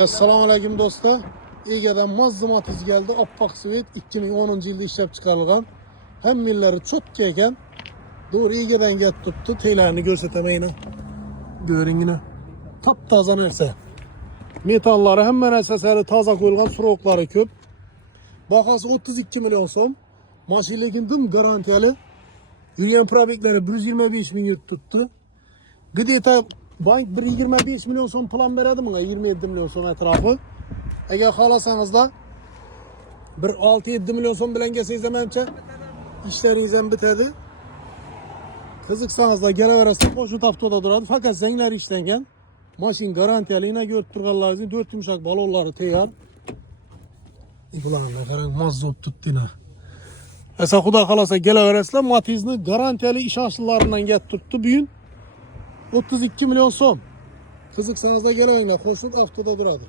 Assalamu alaikum do'stlar. Egadan Mazda Matiz geldi. Oppoq Svet 2010 yılda ishlab chiqarilgan. Hammallari cho'tka ekan. Doğru egadan kelib turibdi. Teylarini ko'rsataman. Ko'ring uni. Top-toza narsa. Metallari hamma narsasi toza qo'yilgan, suroqlari ko'p. Bahası 32 milyon so'm. Mashina lekin dim garantiyali. Yurgan probeklari 125 ming yurib turibdi. Gideta bank 1,25 milyon so'm plan beradi bunga, 27 milyon so'm atrofi. Agar xohlasangizlar 6-7 milyon so'm bilan kelsangiz menimcha ishlaringiz ham bitadi. Qiziqsangizlar kelaverasizlar, qo'shu taftoda turadi. Faqat zanglari ishlangan. Mashina garantiyali, ko'rib turganlaringiz 4 yumshoq balonlari tayyor. Bularni qarang, mazza bo'lib tutdina. Esa xudo xolasa kelaverasizlar, Matizni garantiyali ishonchlilardan kelib turibdi bugun. 32 milyon so'm. Qiziqsangizlar kelinglar, qo'shib avtoda turadi.